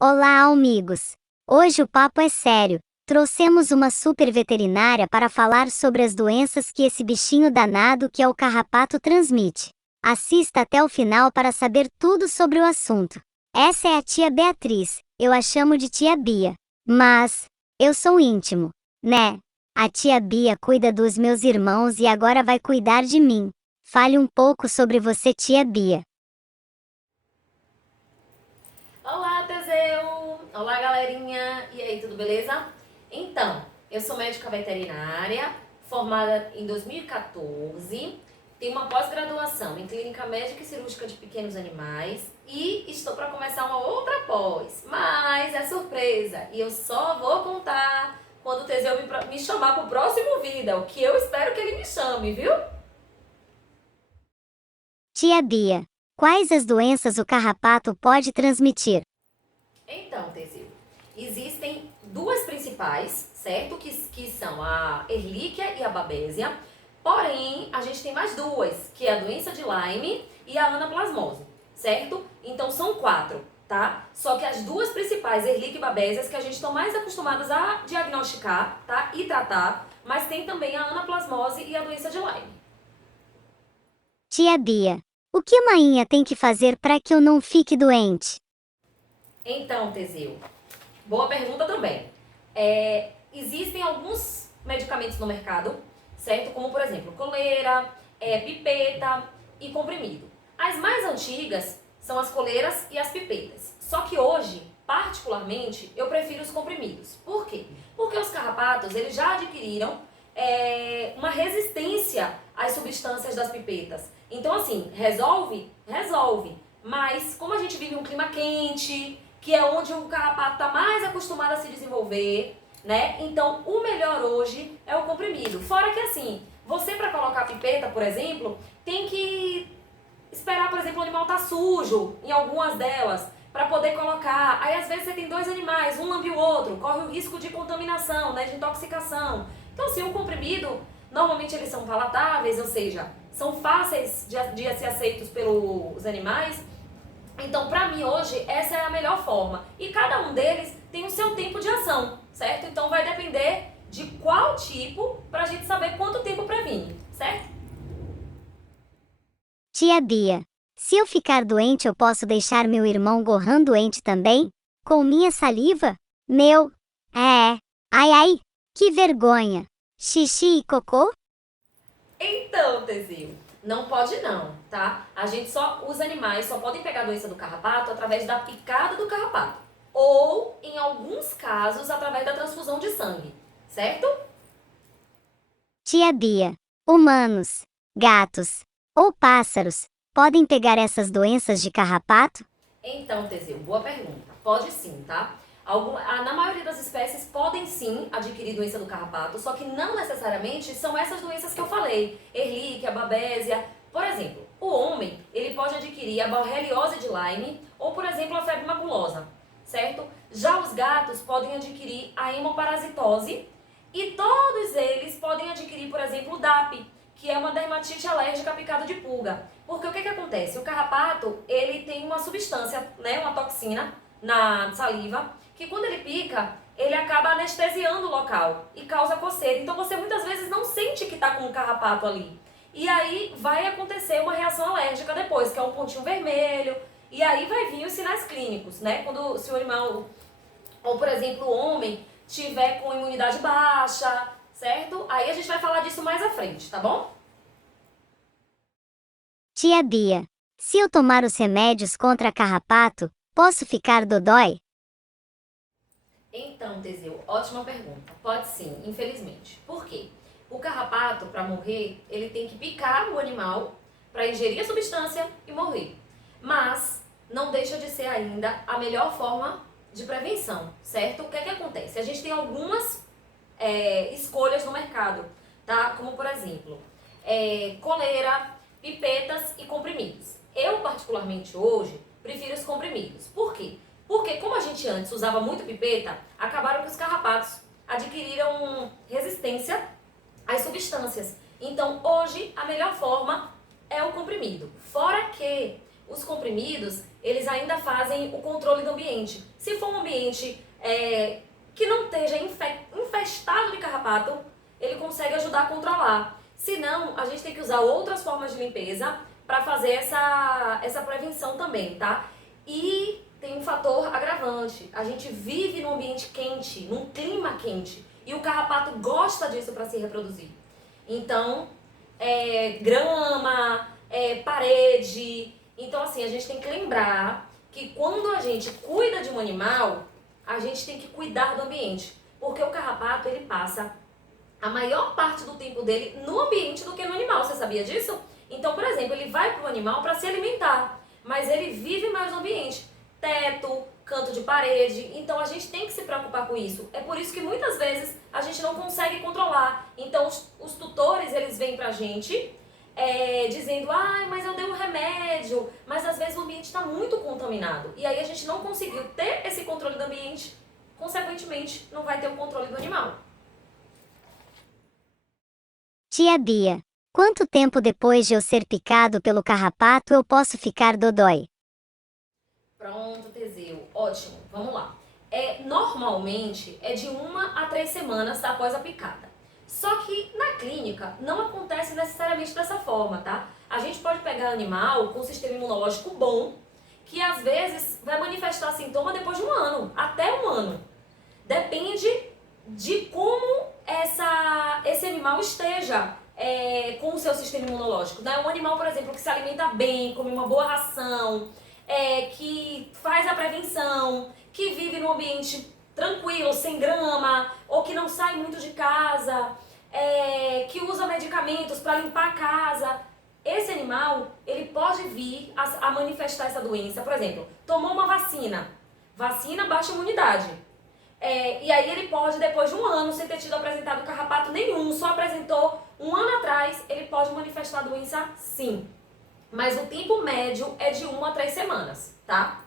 Olá, amigos! Hoje o papo é sério. Trouxemos uma super veterinária para falar sobre as doenças que esse bichinho danado que é o carrapato transmite. Assista até o final para saber tudo sobre o assunto. Essa é a tia Beatriz, eu a chamo de tia Bia. Mas, eu sou íntimo, né? A tia Bia cuida dos meus irmãos e agora vai cuidar de mim. Fale um pouco sobre você, tia Bia. Olá, Teseu! Olá, galerinha! E aí, tudo beleza? Então, eu sou médica veterinária, formada em 2014, tenho uma pós-graduação em clínica médica e cirúrgica de pequenos animais e estou para começar uma outra pós, mas é surpresa e eu só vou contar quando o Teseu me chamar para o próximo Vida, o que eu espero que ele me chame, viu? Tia Bia, quais as doenças o carrapato pode transmitir? Então, Teseu, existem duas principais, certo? Que são a Ehrlichia e a Babesia. Porém, a gente tem mais duas, que é a doença de Lyme e a anaplasmose, certo? Então são quatro, tá? Só que as duas principais, Ehrlichia e Babesia, que a gente está mais acostumadas a diagnosticar, tá? E tratar, mas tem também a anaplasmose e a doença de Lyme. Tia Bia, o que a mainha tem que fazer para que eu não fique doente? Então, Teseu, boa pergunta também. Existem alguns medicamentos no mercado, certo? Como, por exemplo, coleira, pipeta e comprimido. As mais antigas são as coleiras e as pipetas. Só que hoje, particularmente, eu prefiro os comprimidos. Por quê? Porque os carrapatos, eles já adquiriram uma resistência às substâncias das pipetas. Então, assim, resolve? Resolve. Mas, como a gente vive um clima quente, que é onde o carrapato está mais acostumado a se desenvolver, né? Então, o melhor hoje é o comprimido. Fora que, assim, você para colocar a pipeta, por exemplo, tem que esperar, por exemplo, o animal tá sujo em algumas delas para poder colocar. Aí, às vezes, você tem dois animais, um lambe o outro, corre o risco de contaminação, né? De intoxicação. Então, assim, o comprimido, normalmente eles são palatáveis, ou seja, são fáceis de ser aceitos pelos animais. Então, pra mim, hoje, essa é a melhor forma. E cada um deles tem o seu tempo de ação, certo? Então, vai depender de qual tipo pra gente saber quanto tempo pra vir, certo? Tia Bia, se eu ficar doente eu posso deixar meu irmão Gohan doente também? Com minha saliva? Meu, ai ai, que vergonha. Xixi e cocô? Então, Teseu, não pode não, tá? Os animais só podem pegar a doença do carrapato através da picada do carrapato. Ou, em alguns casos, através da transfusão de sangue, certo? Tia Bia, humanos, gatos ou pássaros podem pegar essas doenças de carrapato? Então, Teseu, boa pergunta. Pode sim, tá? Na maioria das espécies podem sim adquirir doença do carrapato, só que não necessariamente são essas doenças que eu falei. Ehrlichia, Babesia. Por exemplo, o homem, ele pode adquirir a borreliose de Lyme ou, por exemplo, a febre maculosa, certo? Já os gatos podem adquirir a hemoparasitose e todos eles podem adquirir, por exemplo, o DAP, que é uma dermatite alérgica a picada de pulga. Porque o que acontece? O carrapato, ele tem uma substância, né, uma toxina na saliva, que quando ele pica, ele acaba anestesiando o local e causa coceira. Então você muitas vezes não sente que está com um carrapato ali. E aí vai acontecer uma reação alérgica depois, que é um pontinho vermelho, e aí vai vir os sinais clínicos, né? Se o animal, ou por exemplo o homem, tiver com imunidade baixa, certo? Aí a gente vai falar disso mais à frente, tá bom? Tia Bia, se eu tomar os remédios contra carrapato, posso ficar dodói? Então, Teseu, ótima pergunta. Pode sim, infelizmente. Por quê? O carrapato, para morrer, ele tem que picar o animal para ingerir a substância e morrer. Mas não deixa de ser ainda a melhor forma de prevenção, certo? O que acontece? A gente tem algumas escolhas no mercado, tá? Como, por exemplo, coleira, pipetas e comprimidos. Eu, particularmente, hoje, prefiro os comprimidos. Por quê? Porque como a gente antes usava muito pipeta, acabaram que os carrapatos adquiriram resistência às substâncias. Então, hoje, a melhor forma é o comprimido. Fora que Os comprimidos, eles ainda fazem o controle do ambiente. Se for um ambiente que não esteja infestado de carrapato, ele consegue ajudar a controlar. Se não, a gente tem que usar outras formas de limpeza para fazer essa prevenção também, tá? E tem um fator agravante. A gente vive num ambiente quente, num clima quente. E o carrapato gosta disso para se reproduzir. Então, grama, parede. Então, assim, a gente tem que lembrar que quando a gente cuida de um animal, a gente tem que cuidar do ambiente. Porque o carrapato, ele passa a maior parte do tempo dele no ambiente do que no animal. Você sabia disso? Então, por exemplo, ele vai para o animal para se alimentar, mas ele vive mais no ambiente. Teto, canto de parede. Então, a gente tem que se preocupar com isso. É por isso que muitas vezes a gente não consegue controlar. Então, os tutores, eles vêm pra gente dizendo, mas eu dei um remédio, mas às vezes o ambiente está muito contaminado. E aí a gente não conseguiu ter esse controle do ambiente, consequentemente, não vai ter o controle do animal. Tia Bia, quanto tempo depois de eu ser picado pelo carrapato eu posso ficar dodói? Pronto, Teseu. Ótimo. Vamos lá. Normalmente é de 1 a 3 semanas após a picada. Só que na clínica não acontece necessariamente dessa forma, tá? A gente pode pegar animal com sistema imunológico bom, que às vezes vai manifestar sintoma depois de 1 ano, até 1 ano. Depende de como esse animal esteja com o seu sistema imunológico, né? Um animal, por exemplo, que se alimenta bem, come uma boa ração, que faz a prevenção, que vive num ambiente tranquilo, sem grama, ou que não sai muito de casa, que usa medicamentos para limpar a casa. Esse animal, ele pode vir a manifestar essa doença. Por exemplo, tomou uma vacina baixa imunidade. E aí ele pode, depois de 1 ano, sem ter tido apresentado carrapato nenhum, só apresentou 1 ano atrás, ele pode manifestar a doença sim. Mas o tempo médio é de 1 a 3 semanas, tá?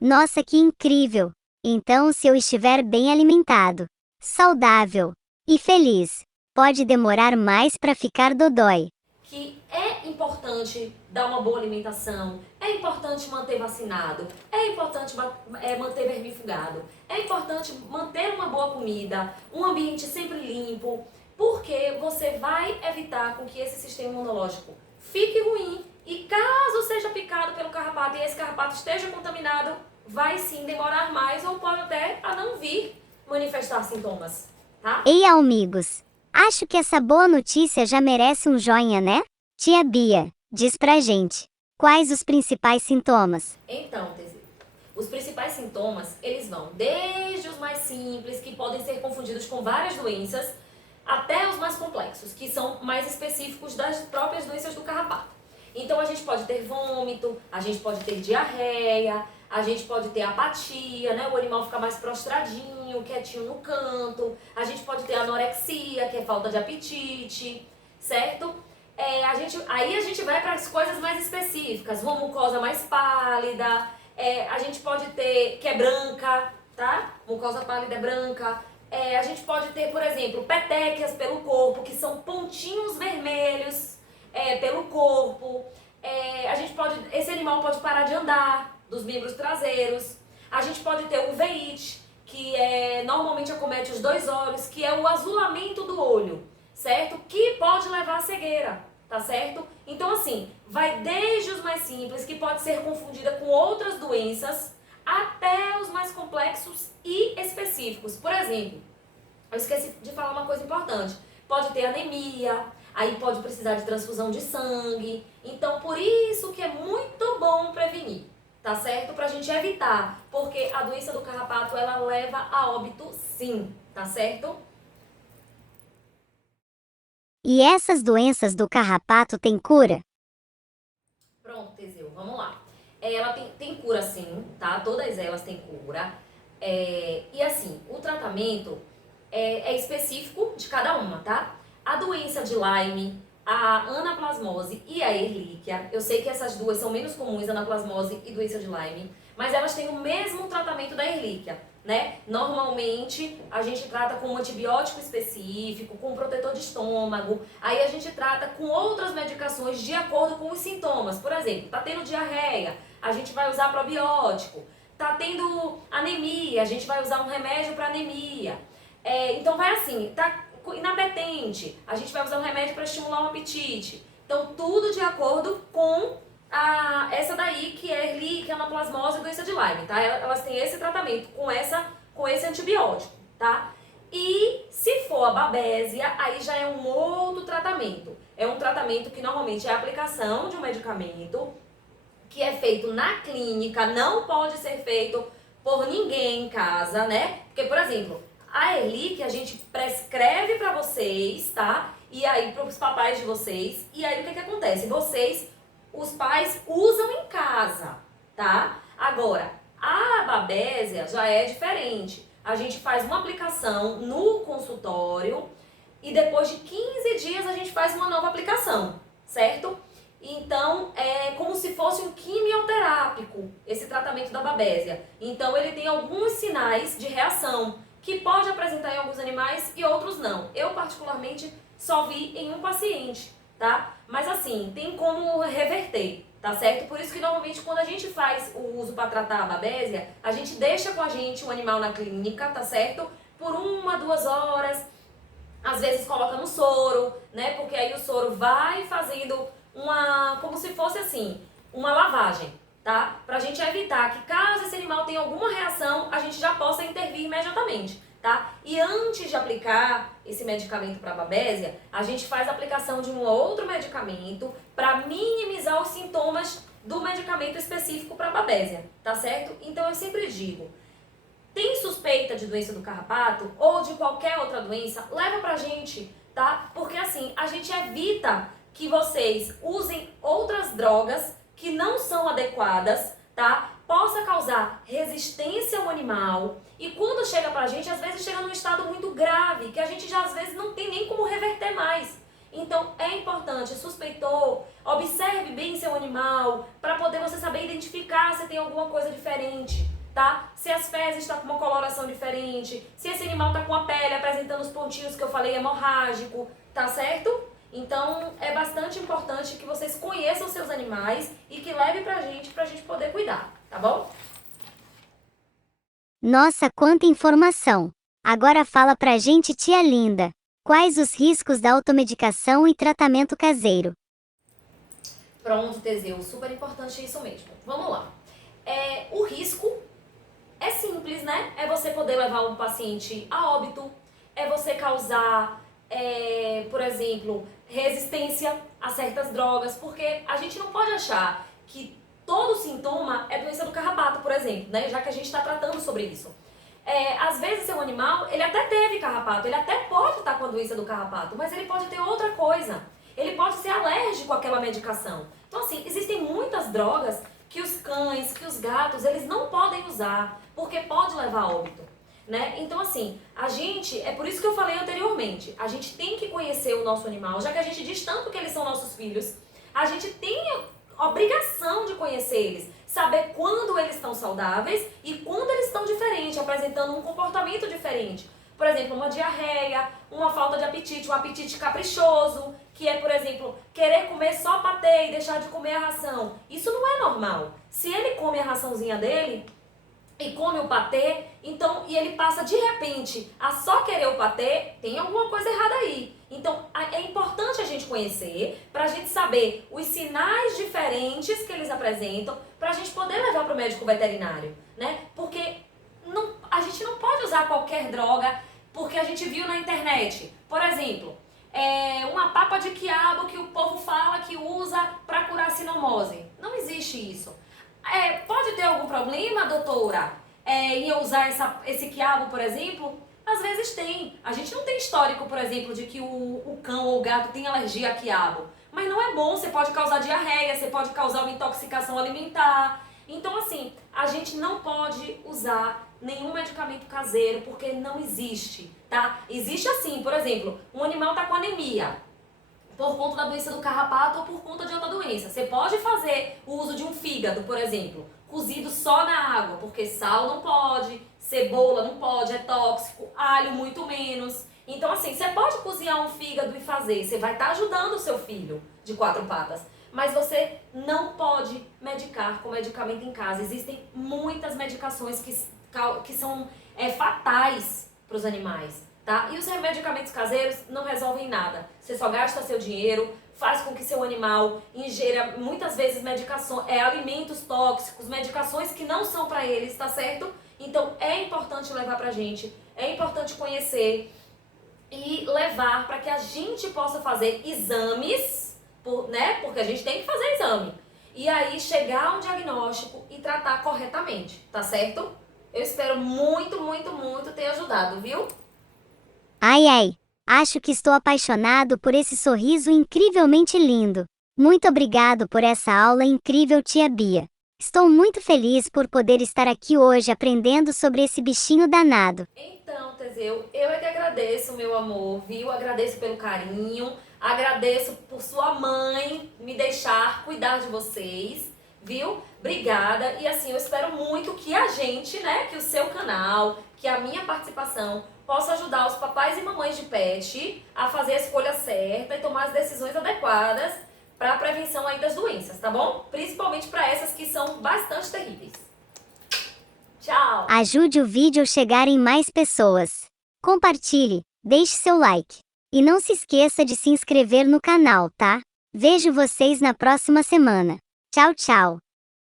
Nossa, que incrível! Então, se eu estiver bem alimentado, saudável e feliz, pode demorar mais para ficar dodói. Que é importante dar uma boa alimentação, é importante manter vacinado, é importante manter vermifugado, é importante manter uma boa comida, um ambiente sempre limpo, porque você vai evitar com que esse sistema imunológico fique ruim e caso seja picado pelo carrapato e esse carrapato esteja contaminado, vai sim demorar mais ou pode até a não vir manifestar sintomas, tá? Ei, amigos! Acho que essa boa notícia já merece um joinha, né? Tia Bia, diz pra gente, quais os principais sintomas? Então, Teseu, os principais sintomas, eles vão desde os mais simples, que podem ser confundidos com várias doenças, até os mais complexos, que são mais específicos das próprias doenças do carrapato. Então, a gente pode ter vômito, a gente pode ter diarreia, a gente pode ter apatia, né? O animal fica mais prostradinho, quietinho no canto. A gente pode ter anorexia, que é falta de apetite, certo? Aí a gente vai para as coisas mais específicas. Uma mucosa mais pálida, a gente pode ter, que é branca, tá? Mucosa pálida é branca. A gente pode ter, por exemplo, petequias pelo corpo, que são pontinhos vermelhos pelo corpo. Esse animal pode parar de andar dos membros traseiros. A gente pode ter uveíte, que normalmente acomete os 2 olhos, que é o azulamento do olho, certo? Que pode levar à cegueira, tá certo? Então, assim, vai desde os mais simples, que pode ser confundida com outras doenças, até os mais complexos e específicos. Por exemplo, eu esqueci de falar uma coisa importante. Pode ter anemia, aí pode precisar de transfusão de sangue. Então, por isso que é muito bom prevenir, tá certo? Pra gente evitar, porque a doença do carrapato, ela leva a óbito sim, tá certo? E essas doenças do carrapato têm cura? Pronto, Teseu, vamos lá. Ela tem cura sim, tá? Todas elas têm cura. E assim, o tratamento é específico de cada uma, tá? A doença de Lyme, a anaplasmose e a Ehrlichia, eu sei que essas duas são menos comuns, anaplasmose e doença de Lyme, mas elas têm o mesmo tratamento da Ehrlichia, né? Normalmente a gente trata com um antibiótico específico, com um protetor de estômago, aí a gente trata com outras medicações de acordo com os sintomas. Por exemplo, tá tendo diarreia, a gente vai usar probiótico. Tá tendo anemia, a gente vai usar um remédio para anemia. Então vai assim, tá inapetente, a gente vai usar um remédio para estimular o apetite. Então tudo de acordo com essa daí que é Ehrlichia, anaplasmose e doença de Lyme, tá? Elas têm esse tratamento com esse antibiótico, tá? E se for a babésia, aí já é um outro tratamento. É um tratamento que normalmente é a aplicação de um medicamento que é feito na clínica, não pode ser feito por ninguém em casa, né? Porque, por exemplo, a Ehrlichia a gente prescreve pra vocês, tá? E aí pros papais de vocês. E aí o que acontece? Vocês, os pais, usam em casa, tá? Agora, a babésia já é diferente. A gente faz uma aplicação no consultório e depois de 15 dias a gente faz uma nova aplicação, certo? Então, é como se fosse um quimioterápico, esse tratamento da babésia. Então, ele tem alguns sinais de reação, que pode apresentar em alguns animais e outros não. Eu, particularmente, só vi em um paciente, tá? Mas, assim, tem como reverter, tá certo? Por isso que, normalmente, quando a gente faz o uso para tratar a babésia, a gente deixa com a gente o animal na clínica, tá certo? Por 1, 2 horas, às vezes coloca no soro, né? Porque aí o soro vai fazendo como se fosse assim, uma lavagem, tá? Pra gente evitar que caso esse animal tenha alguma reação, a gente já possa intervir imediatamente, tá? E antes de aplicar esse medicamento para babésia, a gente faz a aplicação de um outro medicamento para minimizar os sintomas do medicamento específico para babésia, tá certo? Então eu sempre digo, tem suspeita de doença do carrapato ou de qualquer outra doença, leva pra gente, tá? Porque assim, a gente evita que vocês usem outras drogas que não são adequadas, tá? Possa causar resistência ao animal e quando chega pra gente, às vezes chega num estado muito grave, que a gente já às vezes não tem nem como reverter mais. Então é importante, suspeitou, observe bem seu animal para poder você saber identificar se tem alguma coisa diferente, tá? Se as fezes estão com uma coloração diferente, se esse animal tá com a pele apresentando os pontinhos que eu falei hemorrágico, tá certo? Então, é bastante importante que vocês conheçam seus animais e que levem pra gente poder cuidar, tá bom? Nossa, quanta informação! Agora fala pra gente, tia linda, quais os riscos da automedicação e tratamento caseiro? Pronto, Teseu, super importante isso mesmo. Vamos lá. O risco é simples, né? É você poder levar um paciente a óbito, é você causar, por exemplo, resistência a certas drogas, porque a gente não pode achar que todo sintoma é doença do carrapato, por exemplo, né? Já que a gente está tratando sobre isso. Às vezes seu animal, ele até teve carrapato, ele até pode estar com a doença do carrapato, mas ele pode ter outra coisa. Ele pode ser alérgico àquela medicação. Então assim, existem muitas drogas que os cães, que os gatos, eles não podem usar, porque pode levar a óbito. Né? Então assim, é por isso que eu falei anteriormente, a gente tem que conhecer o nosso animal, já que a gente diz tanto que eles são nossos filhos, a gente tem a obrigação de conhecer eles, saber quando eles estão saudáveis e quando eles estão diferentes, apresentando um comportamento diferente. Por exemplo, uma diarreia, uma falta de apetite, um apetite caprichoso, que é, por exemplo, querer comer só patê e deixar de comer a ração. Isso não é normal. Se ele come a raçãozinha dele e come o patê, então, e ele passa de repente a só querer o patê, tem alguma coisa errada aí. Então, é importante a gente conhecer, pra gente saber os sinais diferentes que eles apresentam, pra gente poder levar pro médico veterinário, né? Porque a gente não pode usar qualquer droga, porque a gente viu na internet, por exemplo, uma papa de quiabo que o povo fala que usa pra curar sinomose. Não existe isso. Pode ter algum problema, doutora, em eu usar esse quiabo, por exemplo? Às vezes tem. A gente não tem histórico, por exemplo, de que o cão ou o gato tem alergia a quiabo. Mas não é bom, você pode causar diarreia, você pode causar uma intoxicação alimentar. Então, assim, a gente não pode usar nenhum medicamento caseiro, porque não existe, tá? Existe assim, por exemplo, um animal tá com anemia, por conta da doença do carrapato ou por conta de outra doença. Você pode fazer o uso de um fígado, por exemplo, cozido só na água, porque sal não pode, cebola não pode, é tóxico, alho muito menos. Então, assim, você pode cozinhar um fígado e fazer, você vai estar ajudando o seu filho de 4 patas. Mas você não pode medicar com medicamento em casa. Existem muitas medicações que são fatais para os animais, tá? E os medicamentos caseiros não resolvem nada. Você só gasta seu dinheiro, faz com que seu animal ingere muitas vezes alimentos tóxicos, medicações que não são para eles, tá certo? Então é importante levar pra gente, é importante conhecer e levar para que a gente possa fazer exames, né? Porque a gente tem que fazer exame. E aí chegar a um diagnóstico e tratar corretamente, tá certo? Eu espero muito, muito, muito ter ajudado, viu? Ai ai, acho que estou apaixonado por esse sorriso incrivelmente lindo. Muito obrigado por essa aula incrível, tia Bia. Estou muito feliz por poder estar aqui hoje aprendendo sobre esse bichinho danado. Então, Teseu, eu é que agradeço, meu amor, viu? Agradeço pelo carinho, agradeço por sua mãe me deixar cuidar de vocês, viu? Obrigada. E assim, eu espero muito que a gente, né, que o seu canal, que a minha participação possa ajudar os papais e mamães de pet a fazer a escolha certa e tomar as decisões adequadas para a prevenção aí das doenças, tá bom? Principalmente para essas que são bastante terríveis. Tchau! Ajude o vídeo a chegar em mais pessoas. Compartilhe, deixe seu like. E não se esqueça de se inscrever no canal, tá? Vejo vocês na próxima semana. Tchau, tchau!